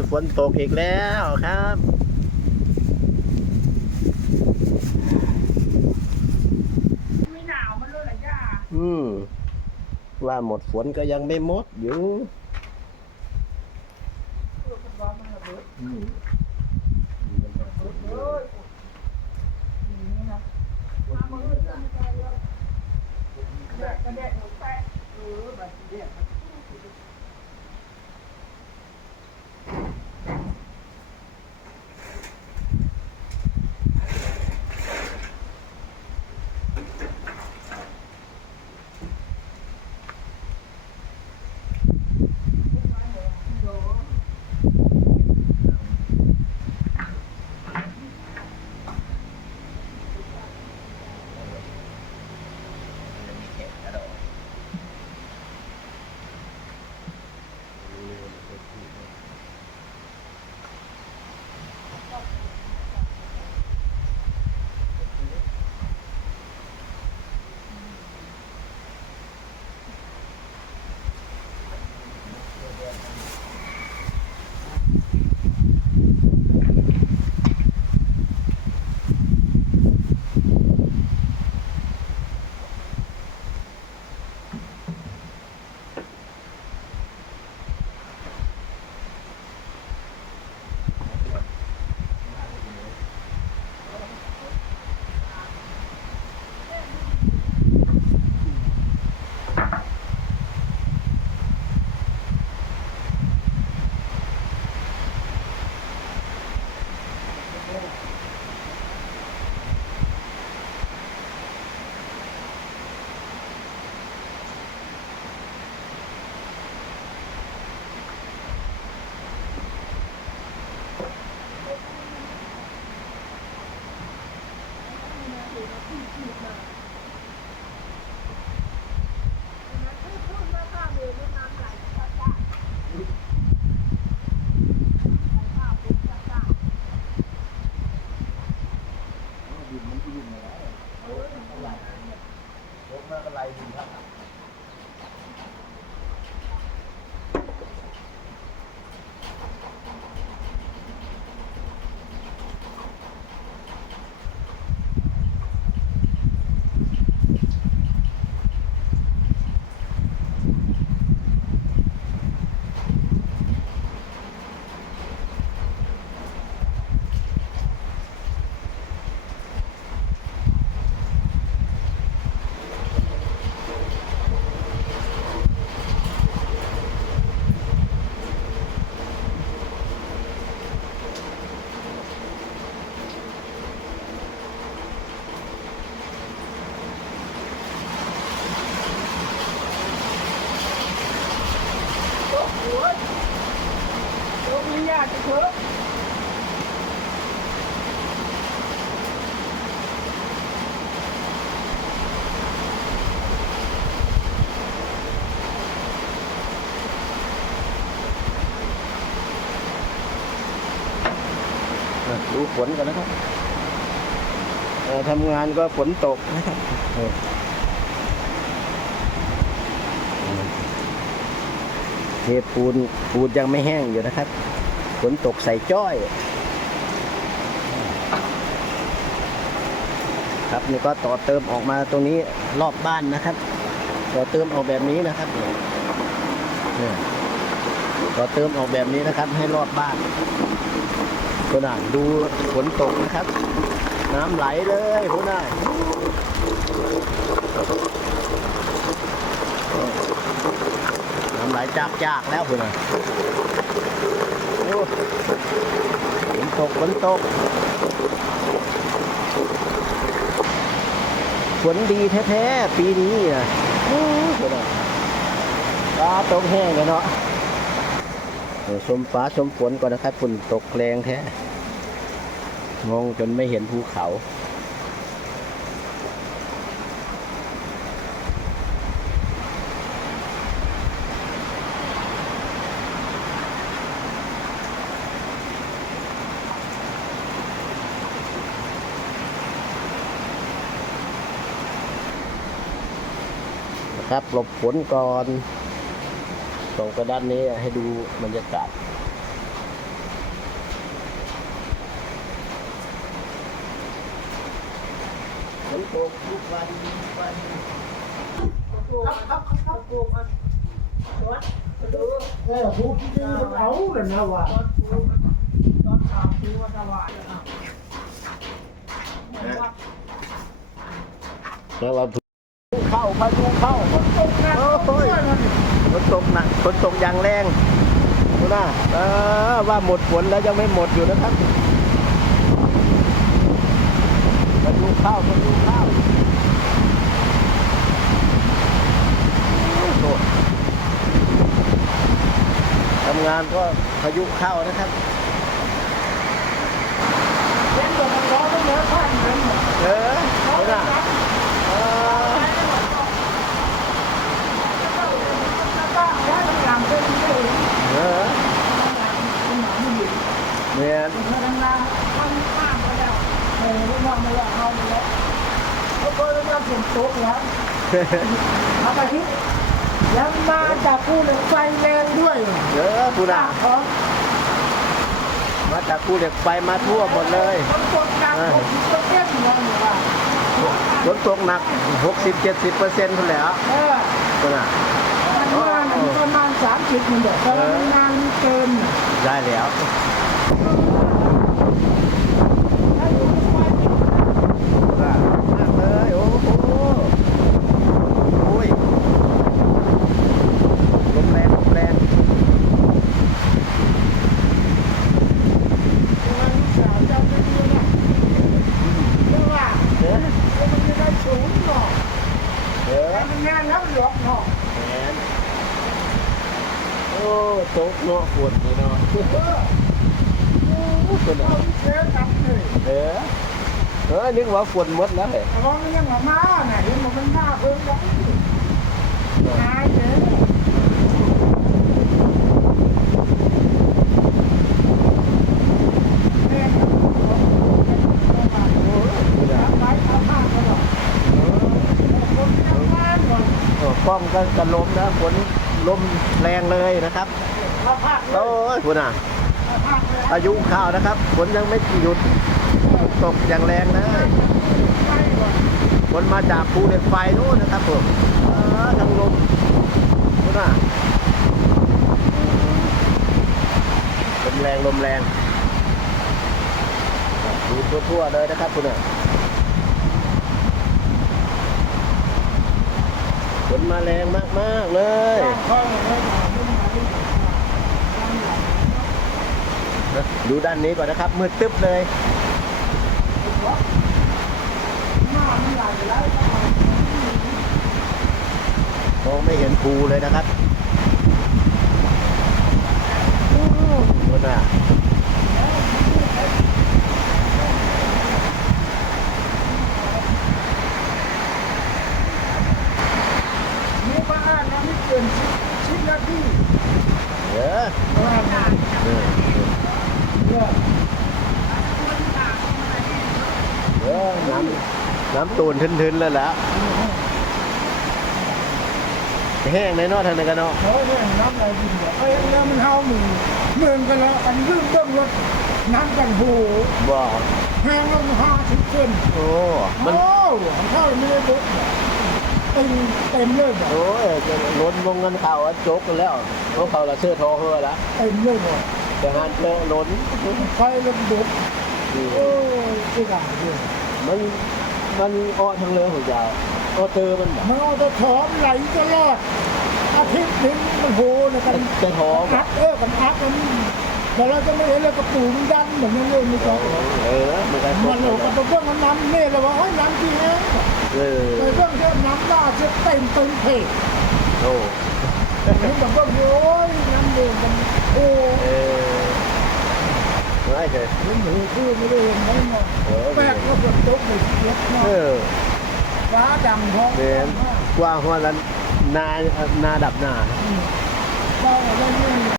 ยฝนตกอีกแล้วครับไม่หนาวมันเลยเหรอย่าอืมว่าหมดฝนก็ยังไม่หมดอยู่ เออคนร้อนมันระเบิด อืม ดูฝนกันนะครับทำงานก็ฝนตกนะครับเทปูนปูนยังไม่แห้งอยู่นะครับ ฝนตกใส่จ้อย ครับนี่ก็ต่อเติมออกมาตรงนี้รอบบ้านนะครับ ต่อเติมออกแบบนี้นะครับเนี่ยต่อเติมออกแบบนี้นะครับ ให้รอบบ้าน คุณอ่าดูฝนตกนะครับ น้ำไหลเลยคุณอ่านน้ำไหลจากจากแล้วคุณอะโอ้ฝนตกฝนตกฝนดีแท้ๆปีนี้นะโอ้คุณอะฟ้าตกแห้งเลยเนาะ ชมฟ้าชมฝนก่อนนะครับฝนตกแรงแท้มองจนไม่เห็นภูเขานะครับหลบฝนก่อน ตรงกระด้านนี้ให้ดูบรรยากาศฝรันครับครับครับครับดูเออปูที่ดื้อมัเอาเลยนะว่ะตอนสามปูว่วเราเข้าพายุเข้าโอ้ย ฝนตกหนักฝนตกอย่างแรงดูนะเออว่าหมดฝนแล้วยังไม่หมดอยู่นะครับมายุเข้าพายุเข้าวทำงานก็พายุเข้านะครับ เล่นตัวมันร้อนต้องเยอะพันเป็นหมด เออเอาล่ะเออ บ้างว่าหลังเป็นไม่เห็น เออ หมาไม่ดี เนี่ย ถึงทางนาข้ามข้ามไปแล้วเออไมาไม่ว่าเอาไปแล้วเขาเคยเริ่มฝนตกแล้วเอาไปที่แล้วมาจากภูเหล็กไฟแรงด้วยเออปูนาของมาจากภูเหล็กไฟมาทั่วหมดเลยฝนตกหนักหกสิบเปอร์เซ็นต์เลยว่าฝนตกหนัก60-70เปอร์เซ็นต์พุ่นแล้วเออปูนามันมาประมาณสามสิบมันเด็กเพราะมันนานเกินได้แล้วปูนามากเลยโอ้โหโอ้ยลมแรงลมแรง สาวจำได้ดีเนี่ยเพราะว่า เออ มันจะได้สูงหน่อย เออ แต่มันงานแล้วหลอกหน่อย แหมโอ้ต กเนาะฝนนี่เนาะเออปูนาเราเสียตังค์เลยเออเออนึกว่าฝนหมดแล้วเหรอแต่ว่ามันยังมามาไหนมันมันมาเพิ่มแล้วหายเลยแม่ก็บอป้อกคนทำงานก่อนเออกล้องก็จะล้มนะฝนลมแรงเลยนะครับ โอ้ยยคุณอะเอาผ้าเลยอายุข้าวนะครับฝนยังไม่หยุดตกอย่างแรงเลยไปก่อนฝนมาจากภูเหล็กไฟนู้นนะครับผมเออทางลมคุณอะลมแรงลมแรงดูทั่วๆเลยนะครับคุณอะฝนมาแรงมากๆเลย เอาผ้าเลยเอาผ้าเลย ดูด้านนี้ก่อนนะครับ มืดตึ๊บเลยมามันไหลแล้วมองไม่เห็นภูเลยนะครับนู่นน่ะ มีบ้านนะไม่เกินสิบนาที เออ บ้านนะ เออ เนี่ย เออน้ำน้ำ ตูนทึนๆแล้วแหละแห้งในเนอทางไหนกันเนาะเขาเรื่องน้ำอะไรกินเนี่ยเอ้ยแล้วมันเฮาหมือเมืองกันแล้วอันเรื่องเบื้องรถน้ำกันโหบ่แห้งลงห้าสิบเซนโอ้มันโอ้ของเขาไม่ได้บุ๊กเนี่ยเต็มเต็มเลยแบบโอ้ยล้นวงเงินข่าวอะจกกันแล้วเพราะเขาละเสื้อทอเฮือละเต็มเลยหมดแต่งานเจอล้นไฟลมบุกโอ้ยที่ด่าด้วยมัน มันอ้อทางเรือของยาวอ้อเตอมันแบบมันเอาตัวถอมไหลตลอดอาทิตย์หนึงมันโหนะกันจะท้ออัดเออกันอัดกันแต่เราจะไม่เห็นเลยกระปูมันดันเหมือนนั้นเลยไม่ต้องเออมันก็มันโหกับเบื้องมันน้ำเนี่ยเราว่าเฮ้ยน้ำที่เองเออไปเบื้องเจ้าน้ำล่าจะเต็มเต็มเพจโอ้เห็นแบบเบื้องโอ้ยน้ำเดินกันโอ้เออ ไม่เคยเห็นหูคือไม่ได้เห็นไมเนาะเออแปลกว่าฝนตกเลยเยอะเนาะเอฟ้าดำท้องเด่นกว่าหัวนั้นนานาดับหนาก็ได้เรื่